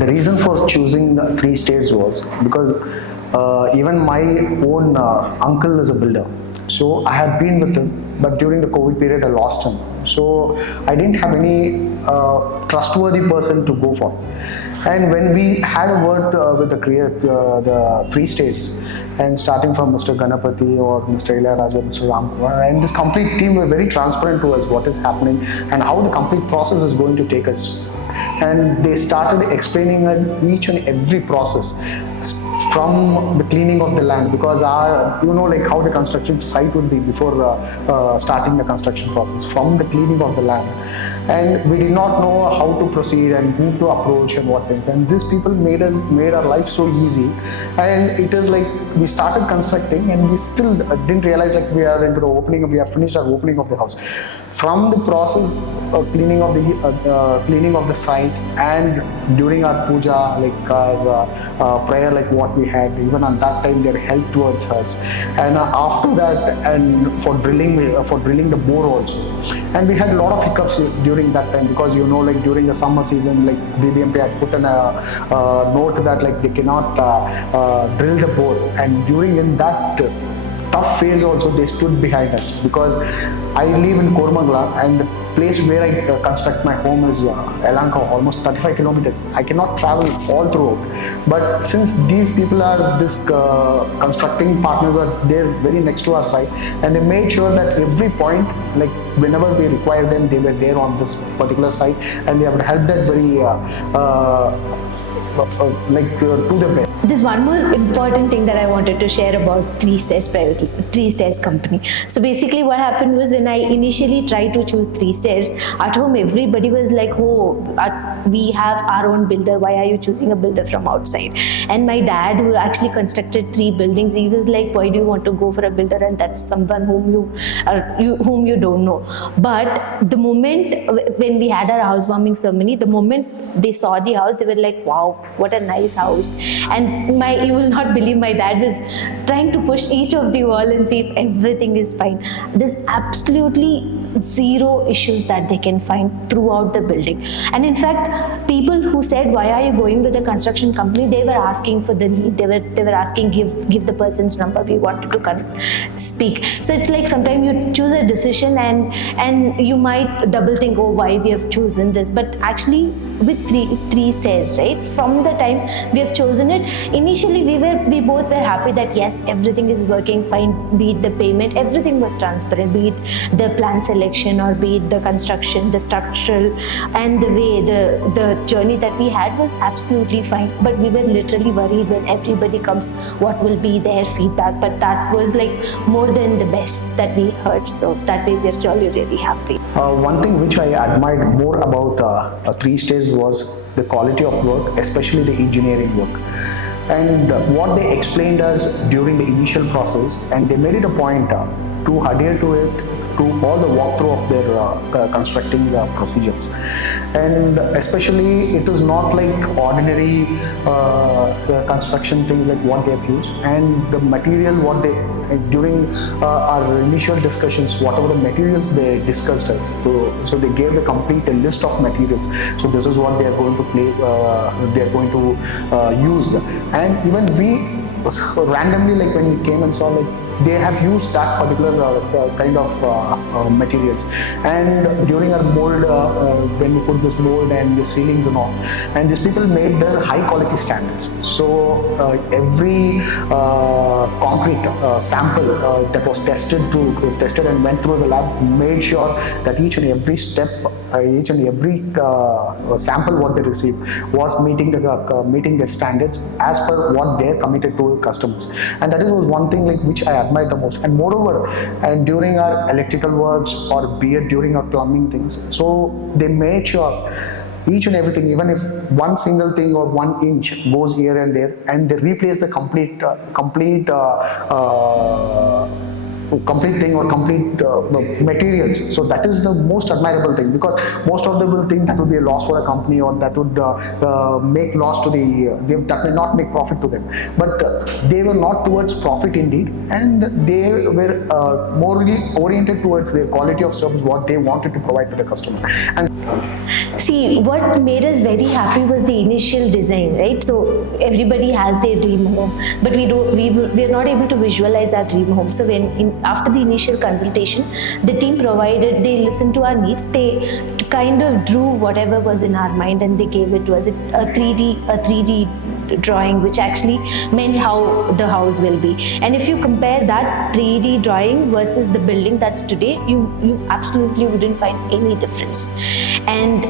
The reason for choosing the 3stairs was because even my own uncle is a builder. So I had been with him, but during the COVID period, I lost him. So I didn't have any trustworthy person to go for. And when we had a word with the 3stairs, and starting from Mr. Ganapati or Mr. Ilayaraja, Mr. Ramkumar, and this complete team were very transparent to us what is happening and how the complete process is going to take us. And they started explaining each and every process from the cleaning of the land, because like how the construction site would be before starting the construction process, from the cleaning of the land. And we did not know how to proceed and who to approach and what things. And these people made our life so easy. And it is like we started constructing and we still didn't realize like we have finished our opening of the house. From the process of cleaning of the site, and during our puja, like our prayer, like what we had, even at that time their help towards us. And after that, and for drilling the bore also. And we had a lot of hiccups during that time, because like during the summer season, like BBMP had put in a note that like they cannot drill the bore. And in that tough phase also, they stood behind us, because I live in Kormangala, and the place where I construct my home is Elanka, almost 35 kilometers. I cannot travel all throughout. But since these people are constructing partners are there very next to our site, and they made sure that every point, like whenever we required them, they were there on this particular site, and they have helped us very to the best. There's one more important thing that I wanted to share about 3stairs company. So basically what happened was, when I initially tried to choose 3stairs, at home everybody was like, oh, we have our own builder, why are you choosing a builder from outside? And my dad, who actually constructed 3 buildings, he was like, why do you want to go for a builder, and that's someone whom you don't know. But the moment when we had our housewarming ceremony, the moment they saw the house, they were like, wow, what a nice house. And you will not believe, my dad was trying to push each of the wall and see if everything is fine. There's absolutely zero issues that they can find throughout the building. And in fact, people who said, why are you going with a construction company, they were asking for the lead. They were asking, give the person's number, we wanted to speak. So it's like sometimes you choose a decision and you might double think, oh, why we have chosen this. But actually with 3stairs, right, from the time we have chosen it, initially we both were happy that yes, everything is working fine, be it the payment, everything was transparent, be it the plan selection or be it the construction, the structural, and the way the journey that we had was absolutely fine. But we were literally worried when everybody comes, what will be their feedback. But that was like more than the best that we heard. So that way we are really happy. One thing which I admired more about 3stairs was the quality of work, especially the engineering work. And what they explained us during the initial process, and they made it a point to adhere to it, to all the walkthrough of their constructing procedures. And especially it is not like ordinary construction things like what they have used, and the material what they during our initial discussions, whatever the materials they discussed us, so they gave the complete list of materials. So this is what they are going to use. And even we randomly, like when we came and saw, like they have used that particular kind of materials. And during our mold, when we put this mold and the ceilings and all, and these people made their high quality standards. So every concrete sample that was tested and went through the lab made sure that each and every step, each and every sample what they received was meeting the standards as per what they're committed to customers. And that was one thing like which I admire the most. And moreover, and during our electrical works or be it during our plumbing things, so they made sure each and everything, even if one single thing or 1 inch goes here and there, and they replace the complete complete thing or complete materials. So that is the most admirable thing, because most of them will think that would be a loss for a company, or that would make loss to that may not make profit to them. But they were not towards profit indeed, and they were morally oriented towards their quality of service, what they wanted to provide to the customer. And see, what made us very happy was the initial design, right? So everybody has their dream home, but we're not able to visualize our dream home. So after the initial consultation, the team they listened to our needs, they kind of drew whatever was in our mind, and they gave it to us, a 3D drawing, which actually meant how the house will be. And if you compare that 3D drawing versus the building that's today, you absolutely wouldn't find any difference. And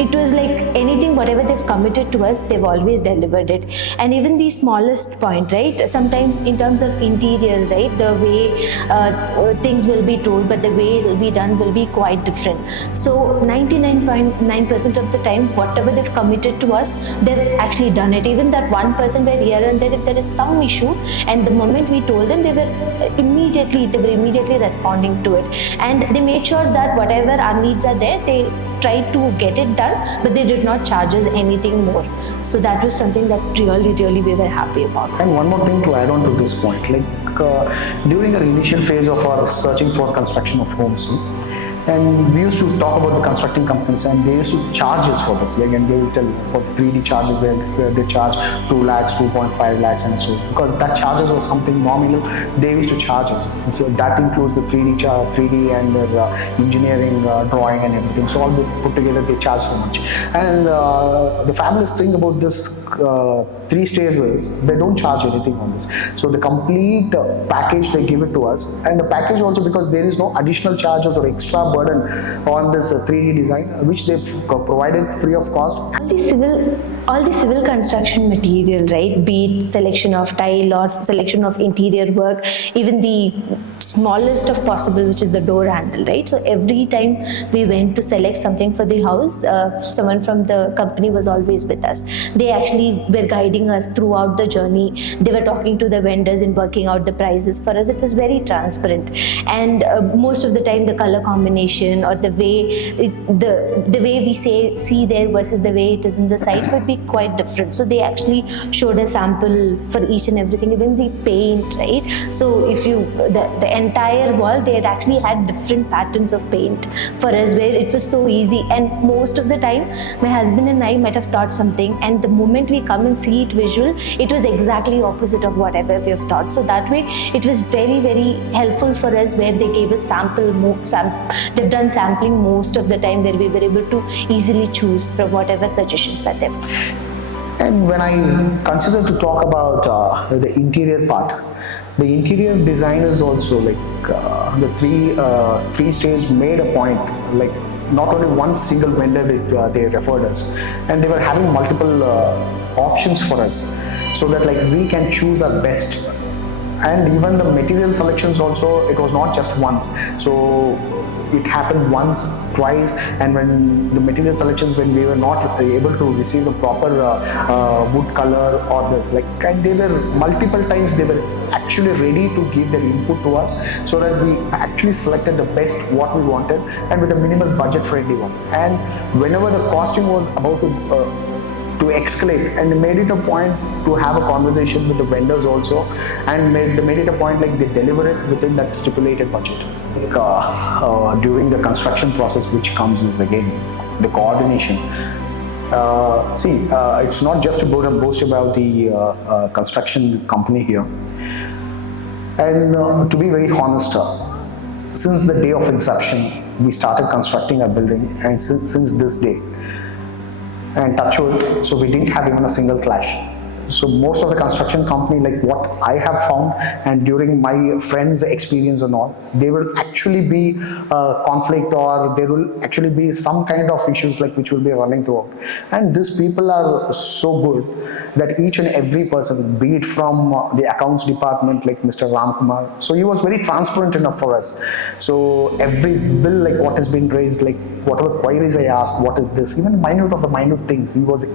it was like anything, whatever they've committed to us, they've always delivered it. And even the smallest point, right? Sometimes in terms of interiors, right, the way things will be told, but the way it will be done will be quite different. So 99.9% of the time, whatever they've committed to us, they've actually done it. Even that 1% where here and there, if there is some issue, and the moment we told them, they were immediately responding to it. And they made sure that whatever our needs are there, they tried to get it done, but they did not charge us anything more. So that was something that really we were happy about. And one more thing to add on to this point, like during our initial phase of our searching for construction of homes, and we used to talk about the constructing companies, and they used to charge us for this, like, and they will tell for the 3D charges they charge 2 lakhs, 2.5 lakhs, and so, because that charges was something nominal, they used to charge us. So that includes the 3D and their engineering, drawing and everything. So all put together, they charge so much. And the fabulous thing about this 3stairs is they don't charge anything on this. So the complete package they give it to us, and the package also, because there is no additional charges or extra burden on this 3D design, which they've provided free of cost. All the civil construction material, right, be it selection of tile or selection of interior work, even the smallest of possible, which is the door handle, right? So every time we went to select something for the house, someone from the company was always with us. They actually were guiding us throughout the journey. They were talking to the vendors and working out the prices. For us, it was very transparent. And most of the time, the color combination or the way the way we see there versus the way it is in the site would be quite different. So they actually showed a sample for each and everything, even the paint, right? So if the entire wall, they had actually had different patterns of paint for us, where it was so easy. And most of the time, my husband and I might have thought something, and the moment we come and see it visual, it was exactly opposite of whatever we have thought. So that way, it was very helpful for us, where they gave us they've done sampling most of the time, where we were able to easily choose from whatever suggestions that they've. And when I consider to talk about the interior part, the interior designers also, like the 3stairs made a point, like not only one single vendor they referred us, and they were having multiple options for us, so that like we can choose our best. And even the material selections also, it was not just once. So it happened once, twice, and when the material selections, when we were not able to receive the proper wood color or this, like, and they were multiple times, they were actually ready to give their input to us, so that we actually selected the best what we wanted, and with a minimal budget friendly one. And whenever the costing was about to escalate, and made it a point to have a conversation with the vendors also, and made it a point like they deliver it within that stipulated budget. During the construction process, which comes is again the coordination. It's not just about a boast about the construction company here. And to be very honest, since the day of inception, we started constructing our building, and since this day, and touch wood, so we didn't have even a single clash. So most of the construction company, like what I have found, and during my friends' experience and all, there will actually be conflict, or there will actually be some kind of issues like which will be running throughout. And these people are so good that each and every person, be it from the accounts department like Mr. Ramkumar, so he was very transparent enough for us. So every bill, like what has been raised, like whatever queries I asked, what is this, even minute of the minute things, he was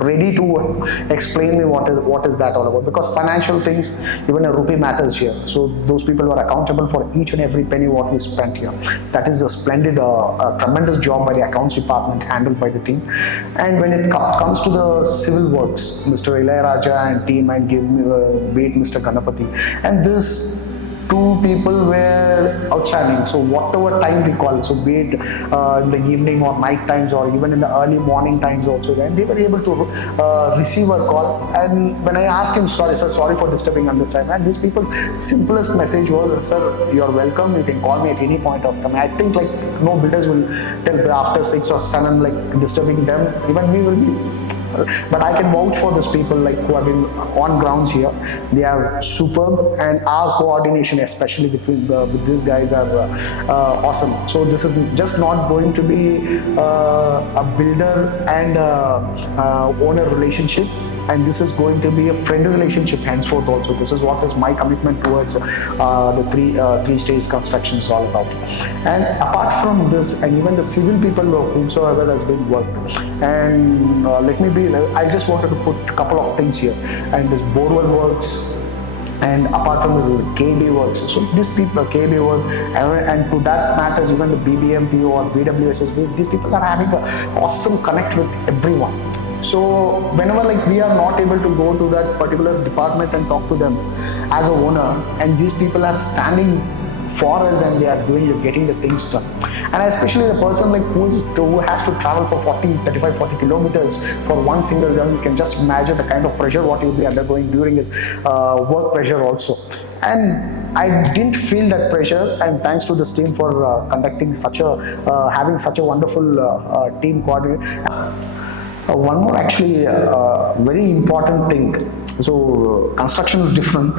ready to explain me what is that all about, because financial things, even a rupee matters here. So those people were accountable for each and every penny what we spent here. That is a splendid, tremendous job by the accounts department, handled by the team. And when it comes to the civil works, Mr. Ilayaraja and team, and give me beat Mr. Ganapati, and this two people were outstanding. So whatever time we call, so be it in the evening or night times, or even in the early morning times also, then they were able to receive a call. And when I asked him, sorry sir, sorry for disturbing on this time, and these people's simplest message was, sir, you're welcome, you can call me at any point of time. I think like no builders will tell after 6 or 7 like disturbing them, even we will be. But I can vouch for these people like who have been on grounds here. They are superb, and our coordination, especially with these guys, are awesome. So this is just not going to be a builder and owner relationship, and this is going to be a friendly relationship henceforth also. This is what is my commitment towards the three stage construction is all about. And apart from this, and even the civil people whomsoever has been worked, and I just wanted to put a couple of things here, and this borewell works, and apart from this, KB works. So these people, KB work, and to that matters, even the BBMP or BWSSB, these people are having an awesome connect with everyone. So whenever like we are not able to go to that particular department and talk to them as a owner, and these people are standing for us and they are getting the things done. And especially the person like who has to travel for 35-40 kilometers for one single job, you can just imagine the kind of pressure what he will be undergoing during his work pressure also. And I didn't feel that pressure, and thanks to this team for conducting having such a wonderful team coordinator. One more actually very important thing. So construction is different,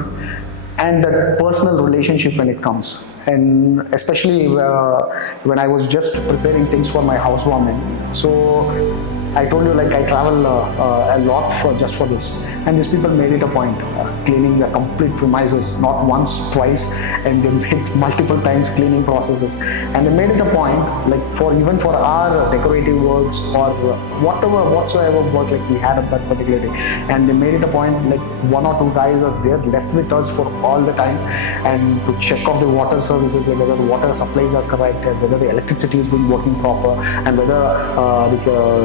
and that personal relationship when it comes, and especially when I was just preparing things for my housewarming. So I told you like I travel a lot just for this, and these people made it a point cleaning the complete premises, not once, twice, and they made multiple times cleaning processes, and they made it a point like even for our decorative works or whatsoever work like we had at that particular day, and they made it a point like 1 or 2 guys are there left with us for all the time, and to check off the water services, like whether the water supplies are correct, and whether the electricity has been working proper, and whether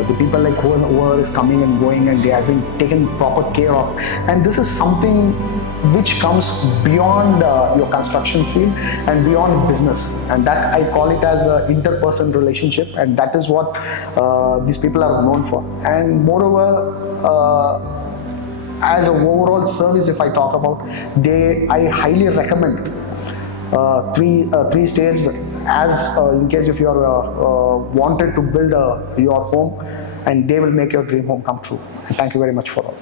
the people like whoever is coming and going, and they have been taken proper care of. And this is something which comes beyond your construction field and beyond business, and that I call it as an interperson relationship, and that is what these people are known for. And moreover, as an overall service, if I talk about, I highly recommend 3stairs as in case if you are wanted to build your home, and they will make your dream home come true. And thank you very much for all.